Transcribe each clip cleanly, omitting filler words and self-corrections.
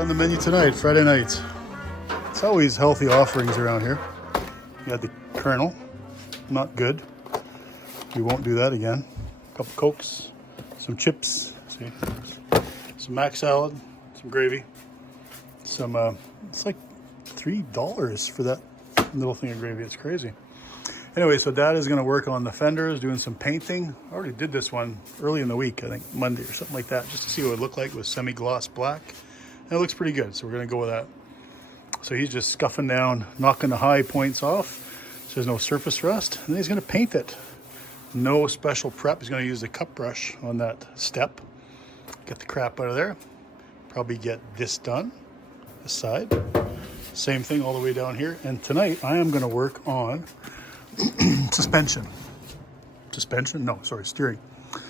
on the menu tonight, Friday nights. It's always healthy offerings around here. You had the Colonel, not good. We won't do that again. A couple Cokes, some chips, see, some mac salad, some gravy, some, it's like $3 for that little thing of gravy. It's crazy. Anyway, so Dad is going to work on the fenders, doing some painting. I already did this one early in the week, I think Monday or something like that, just to see what it would look like with semi-gloss black. And it looks pretty good, so we're going to go with that. So he's just scuffing down, knocking the high points off, so there's no surface rust. And then he's going to paint it. No special prep. He's going to use the cup brush on that step. Get the crap out of there. Probably get this done, this side. Same thing all the way down here. And tonight I am going to work on suspension. No, sorry, steering. I'm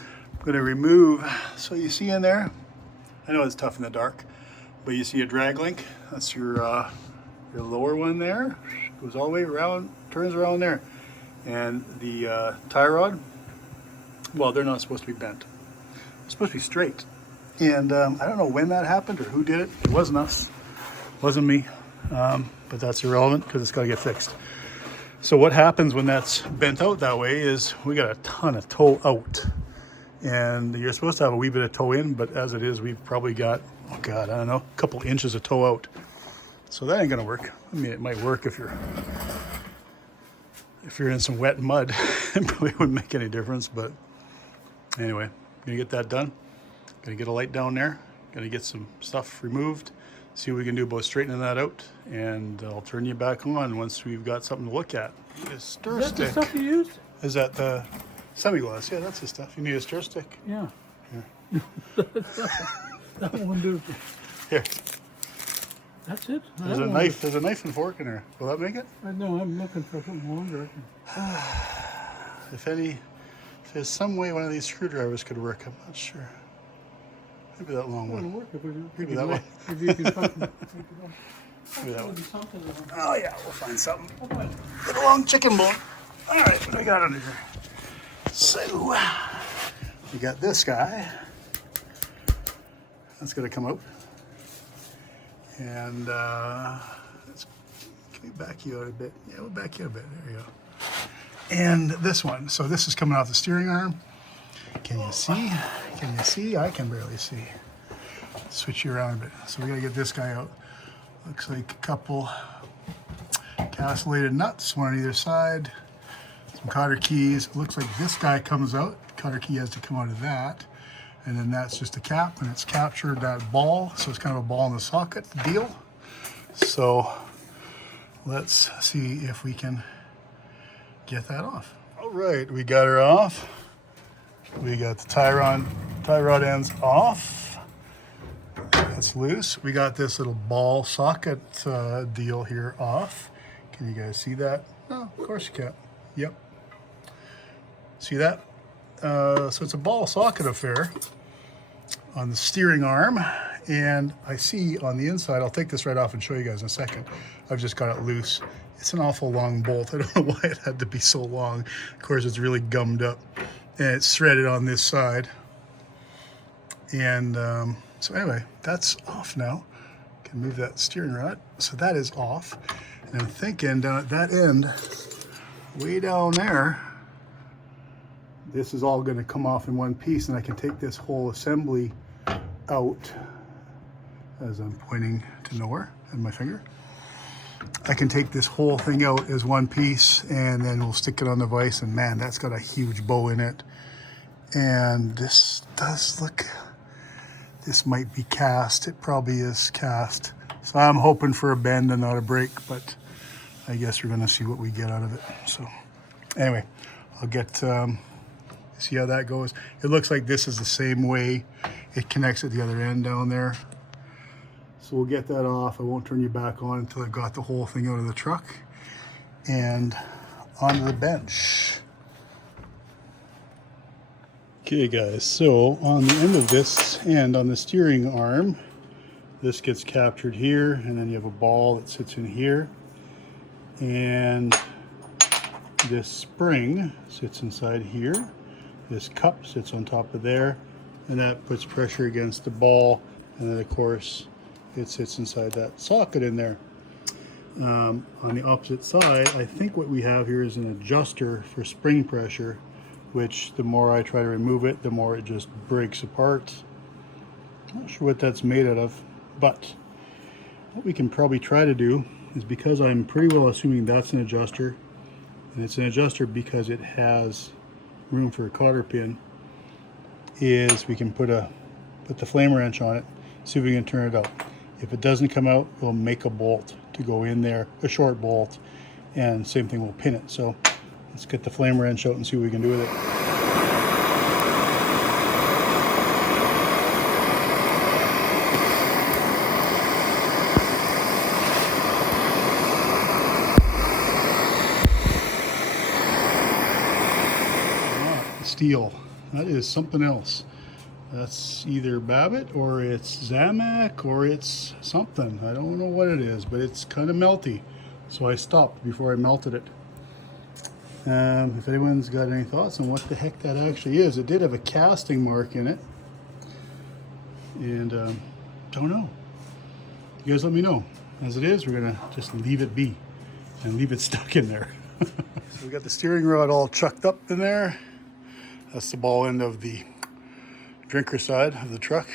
going to remove, so you see in there, I know it's tough in the dark, but you see a drag link. That's your lower one there. Goes all the way around, turns around there. And the tie rod, well, they're not supposed to be bent. They're supposed to be straight. And I don't know when that happened or who did it. It wasn't us. It wasn't me. But that's irrelevant because it's got to get fixed. So what happens when that's bent out that way is we got a ton of toe out. And you're supposed to have a wee bit of toe in, but as it is, we've probably got, oh God, I don't know, a couple inches of toe out. So that ain't gonna work. I mean, it might work if you're in some wet mud. It probably wouldn't make any difference, but anyway, gonna get that done. Gonna get a light down there. Gonna get some stuff removed. See what we can do about straightening that out, and I'll turn you back on once we've got something to look at. A stir Is that stick. the stuff you used? Is that the semi-gloss? Yeah, that's the stuff. You need a stir stick. Yeah. Here. That one do. Here. That's it? There's a knife. There's a knife and fork in there. Will that make it? I know. I'm looking for something longer. If there's some way one of these screwdrivers could work, I'm not sure. Maybe that long It'll one. work if we Maybe that one. If you can fucking Maybe that one. something. Oh yeah, we'll find something. Get a long chicken bone. All right, what do we got under here? So we got this guy. That's gonna come out. And can we back you out a bit? Yeah, we'll back you out a bit. There you go. And this one. So this is coming off the steering arm. Can you see? Can you see? I can barely see. Switch you around a bit. So we gotta get this guy out. Looks like a couple castellated nuts, one on either side. Some cotter keys. It looks like this guy comes out. The cotter key has to come out of that. And then that's just a cap, and it's captured that ball. So it's kind of a ball in the socket deal. So let's see if we can get that off. All right, we got her off. We got the tie rod ends off. That's loose. We got this little ball socket deal here off. Can you guys see that? No, of course you can. Yep. See that? So it's a ball socket affair on the steering arm. And I see on the inside, I'll take this right off and show you guys in a second. I've just got it loose. It's an awful long bolt. I don't know why it had to be so long. Of course, it's really gummed up. And it's threaded on this side. And so anyway, that's off now. Can move that steering rod. So that is off. And I'm thinking down at that end, way down there, this is all going to come off in one piece, and I can take this whole assembly out as I'm pointing to nowhere in my finger. I can take this whole thing out as one piece, and then we'll stick it on the vise, and man, that's got a huge bow in it. And this does look, this might be cast. It probably is cast. So I'm hoping for a bend and not a break, but I guess we're going to see what we get out of it. So anyway, I'll get, see how that goes. It looks like this is the same way it connects at the other end down there. So we'll get that off. I won't turn you back on until I've got the whole thing out of the truck and onto the bench. Okay guys, so on the end of this and on the steering arm, this gets captured here, and then you have a ball that sits in here, and this spring sits inside here. This cup sits on top of there, and that puts pressure against the ball, and then of course it sits inside that socket in there. On the opposite side, I think what we have here is an adjuster for spring pressure, which the more I try to remove it, the more it just breaks apart. I'm not sure what that's made out of, but what we can probably try to do is, because I'm pretty well assuming that's an adjuster, and it's an adjuster because it has room for a cotter pin, is we can put the flame wrench on it, see if we can turn it out. If it doesn't come out, we'll make a bolt to go in there, a short bolt, and same thing, we'll pin it. So let's get the flame wrench out and see what we can do with it. Steel. That is something else. That's either Babbitt or it's Zamac or it's something. I don't know what it is, but it's kind of melty. So I stopped before I melted it. If anyone's got any thoughts on what the heck that actually is. It did have a casting mark in it. And don't know. You guys let me know. As it is, we're gonna just leave it be and leave it stuck in there. So we got the steering rod all chucked up in there. That's the ball end of the drinker side of the truck.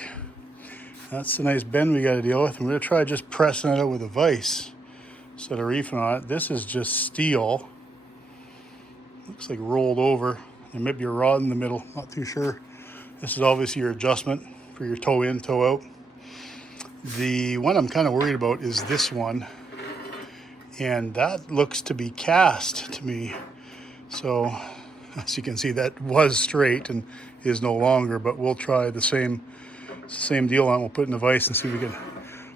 That's the nice bend we got to deal with. I'm going to try just pressing it out with a vise instead of reefing on it. This is just steel. Looks like rolled over. There might be a rod in the middle, not too sure. This is obviously your adjustment for your toe in, toe out. The one I'm kind of worried about is this one. And that looks to be cast to me. So as you can see, that was straight and is no longer, but we'll try the same deal on it. We'll put it in a vise and see if we can.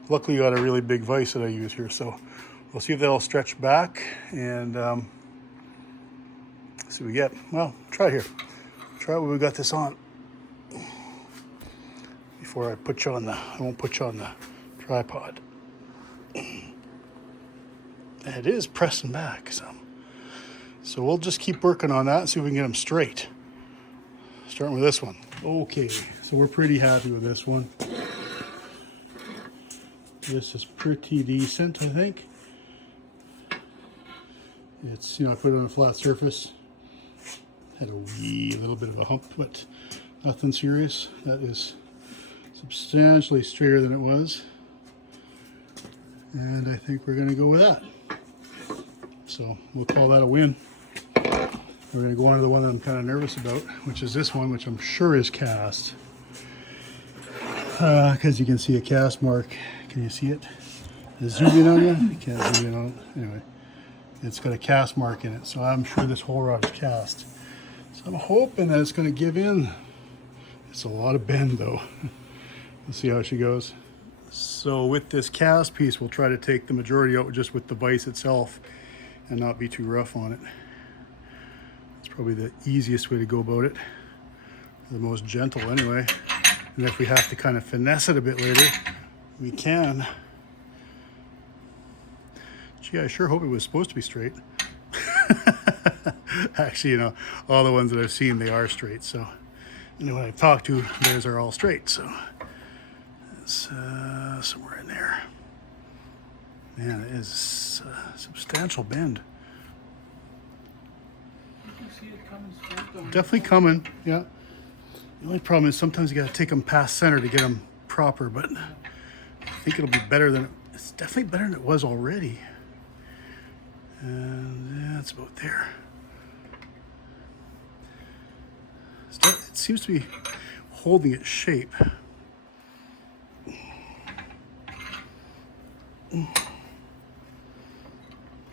Luckily, got a really big vise that I use here, so we'll see if that'll stretch back and see what we get. Well, try here. Try what we got this on. Before I put you on the, I won't put you on the tripod. It is pressing back some. So we'll just keep working on that and see if we can get them straight. Starting with this one. Okay, so we're pretty happy with this one. This is pretty decent, I think. It's, I put it on a flat surface. Had a wee little bit of a hump, but nothing serious. That is substantially straighter than it was. And I think we're gonna go with that. So we'll call that a win. We're going to go on to the one that I'm kind of nervous about, which is this one, which I'm sure is cast. Because you can see a cast mark. Can you see it? Is it zoom in on you? You can't zoom in on it. Anyway, it's got a cast mark in it, so I'm sure this whole rod is cast. So I'm hoping that it's going to give in. It's a lot of bend though. We'll see how she goes. So with this cast piece, we'll try to take the majority out just with the vise itself and not be too rough on it. It's probably the easiest way to go about it. The most gentle anyway. And if we have to kind of finesse it a bit later, we can. Gee, I sure hope it was supposed to be straight. Actually, all the ones that I've seen, they are straight. So, when I've talked to, theirs are all straight. So, it's somewhere in there. Man, it is a substantial bend. See it coming straight. Definitely coming, yeah. The only problem is sometimes you got to take them past center to get them proper, but I think it'll be better than it's definitely better than it was already. And yeah, it's about there. It seems to be holding its shape.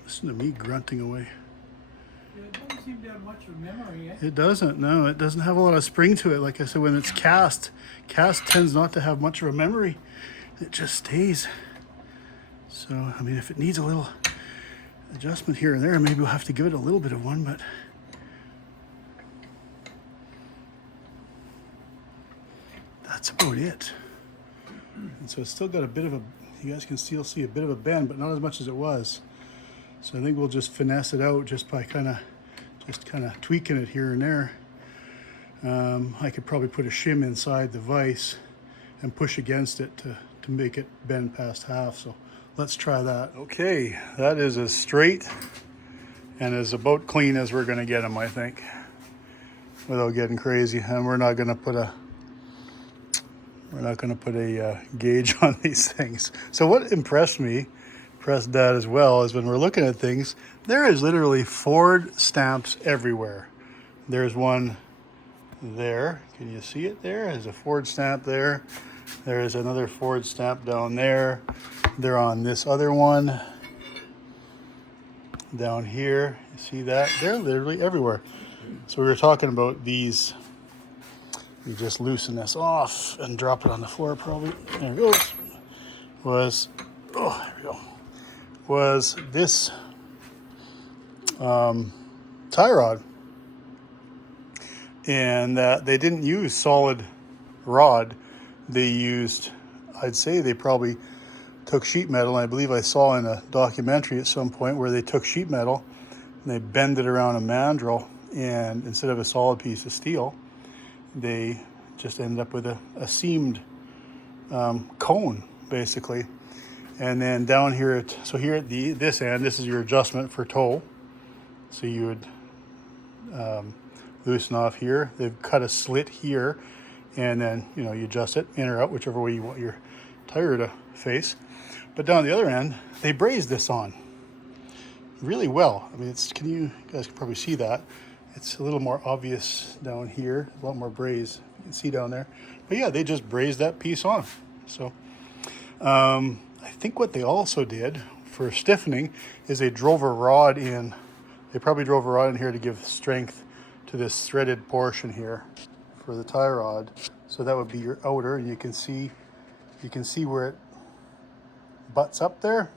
Listen to me grunting away. It doesn't seem to have much of memory, eh? It doesn't, no. It doesn't have a lot of spring to it. Like I said, when it's cast tends not to have much of a memory. It just stays. So, I mean, if it needs a little adjustment here and there, maybe we'll have to give it a little bit of one, but that's about it. And so it's still got a bit of a, you guys can still see a bit of a bend, but not as much as it was. So I think we'll just finesse it out just by kind of tweaking it here and there. I could probably put a shim inside the vise and push against it to to make it bend past half. So let's try that. Okay, that is as straight and as about clean as we're going to get them, I think, without getting crazy. And we're not going to put a gauge on these things. So what impressed Dad as well, is when we're looking at things, there is literally Ford stamps everywhere. There's one there. Can you see it there? There's a Ford stamp there. There's another Ford stamp down there. They're on this other one down here. You see that? They're literally everywhere. So we were talking about these. You just loosen this off and drop it on the floor probably. There it goes. There we go. Was this tie rod. And they didn't use solid rod. They used, I'd say they probably took sheet metal. And I believe I saw in a documentary at some point where they took sheet metal and they bend it around a mandrel, and instead of a solid piece of steel, they just ended up with a seamed cone, basically. And then down here, here at this end, this is your adjustment for toe. So you would loosen off here. They've cut a slit here, and then you adjust it in or out, whichever way you want your tire to face. But down the other end, they brazed this on really well. I mean, you guys can probably see that. It's a little more obvious down here, a lot more braze. You can see down there. But yeah, they just brazed that piece on. So I think what they also did for stiffening is they drove a rod in. They probably drove a rod in here to give strength to this threaded portion here for the tie rod. So that would be your outer, and you can see where it butts up there.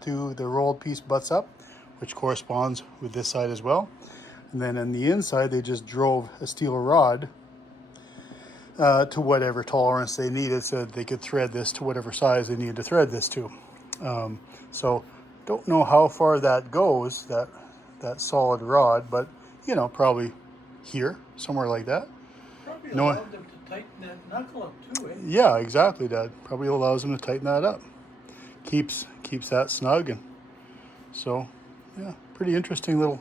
The rolled piece butts up, which corresponds with this side as well. And then on the inside, they just drove a steel rod to whatever tolerance they needed, so that they could thread this to whatever size they needed to thread this to. So don't know how far that goes, that solid rod, but probably here, somewhere like that. Probably allowed them to tighten that knuckle up too, eh? Yeah, exactly, Dad. Probably allows them to tighten that up. Keeps that snug, and so yeah, pretty interesting little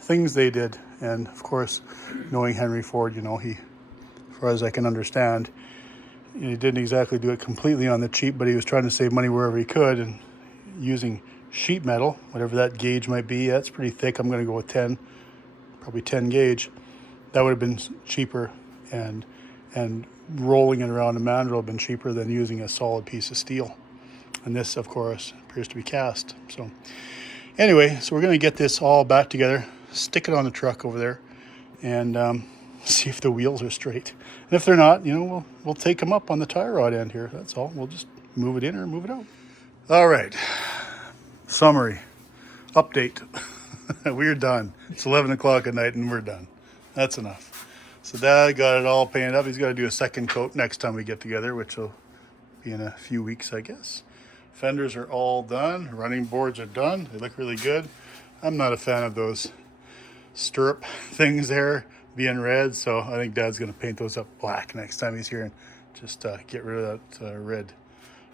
things they did. And of course, knowing Henry Ford, he, as far as I can understand, he didn't exactly do it completely on the cheap, but he was trying to save money wherever he could, and using sheet metal, whatever that gauge might be. That's pretty thick. I'm going to go with 10, probably 10 gauge. That would have been cheaper, and rolling it around a mandrel would have been cheaper than using a solid piece of steel. And this, of course, appears to be cast. So anyway, so we're going to get this all back together, stick it on the truck over there, and see if the wheels are straight. And if they're not, we'll take them up on the tie rod end here. That's all. We'll just move it in or move it out. All right. Summary. Update. We're done. It's 11 o'clock at night and we're done. That's enough. So Dad got it all painted up. He's got to do a second coat next time we get together, which will be in a few weeks, I guess. Fenders are all done. Running boards are done. They look really good. I'm not a fan of those stirrup things there being red, so I think Dad's going to paint those up black next time he's here and just get rid of that red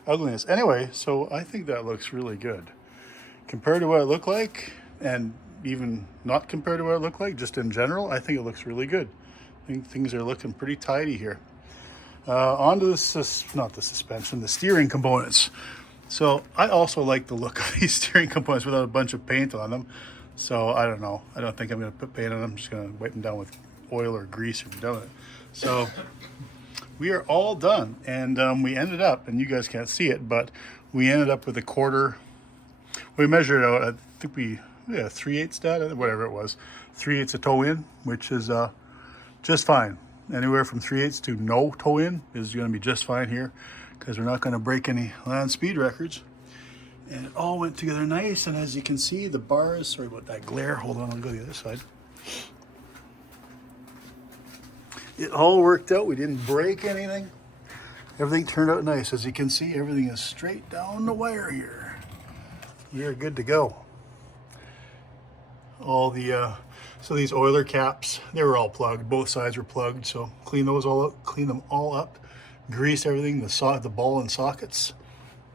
ugliness. Anyway, so I think that looks really good. Compared to what it looked like, and even not compared to what it looked like, just in general, I think it looks really good. I think things are looking pretty tidy here. Onto the steering components. So I also like the look of these steering components without a bunch of paint on them. So I don't know. I don't think I'm going to put paint on them. I'm just going to wipe them down with oil or grease if you're done with it. So we are all done. And we ended up, and you guys can't see it, but we ended up with a quarter. We measured it out. I think we 3/8 that, whatever it was. 3/8 a toe in, which is just fine. Anywhere from 3/8 to no toe in is going to be just fine here, because we're not going to break any land speed records. And it all went together nice, and as you can see, the bars, sorry about that glare, hold on, I'll go to the other side. It all worked out, we didn't break anything. Everything turned out nice. As you can see, everything is straight down the wire here. We are good to go. All the, so these oiler caps, they were all plugged, both sides were plugged, so clean those all up, clean them all up. grease everything, the ball and sockets.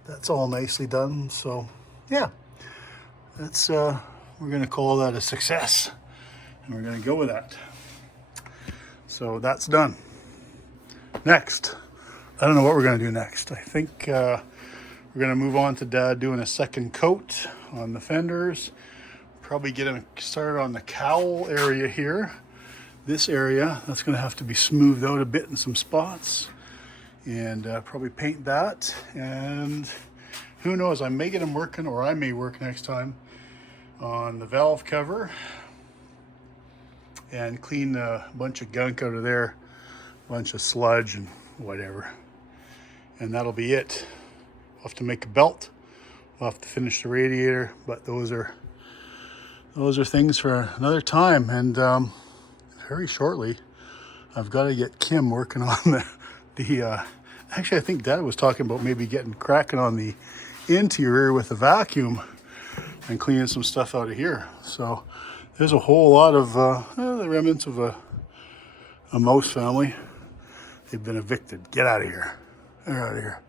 That's all nicely done. So yeah, that's we're gonna call that a success, and we're gonna go with that. So that's done. Next, I don't know what we're gonna do next. I think we're gonna move on to Dad doing a second coat on the fenders. Probably get him started on the cowl area here. This area, that's gonna have to be smoothed out a bit in some spots, and probably paint that. And who knows, I may get him working, or I may work next time on the valve cover and clean a bunch of gunk out of there, a bunch of sludge and whatever. And that'll be it. We'll have to make a belt. We'll have to finish the radiator, but those are things for another time. And very shortly, I've got to get Kim working on the actually, I think Dad was talking about maybe getting cracking on the interior with the vacuum and cleaning some stuff out of here. So there's a whole lot of the remnants of a mouse family. They've been evicted. Get out of here. They're out of here.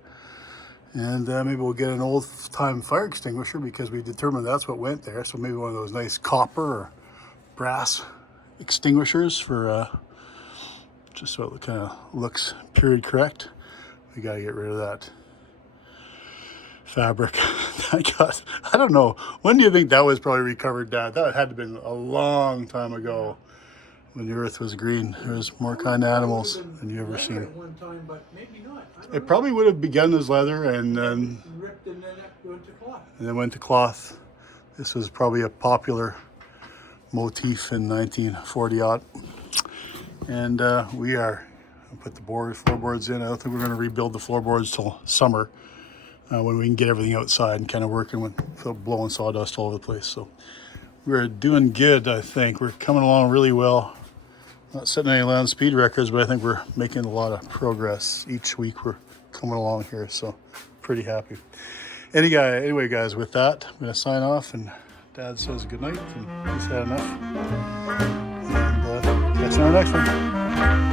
And maybe we'll get an old-time fire extinguisher, because we determined that's what went there. So maybe one of those nice copper or brass extinguishers for just so it kind of looks period correct. We got to get rid of that fabric. I don't know. When do you think that was probably recovered, Dad? That had to have been a long time ago, when the earth was green. There was more kind of animals than you ever seen. At one time, but maybe not. It probably would have begun as leather and then ripped, and then that went to cloth. And then went to cloth. This was probably a popular motif in 1940 odd. And we are put the floorboards in. I don't think we're going to rebuild the floorboards till summer, when we can get everything outside and kind of working with blowing sawdust all over the place. So we're doing good, I think. We're coming along really well. Not setting any land speed records, but I think we're making a lot of progress each week. We're coming along here, so pretty happy. Anyway, guys, with that, I'm going to sign off, and Dad says good night, and he's had enough. And catch you on our next one.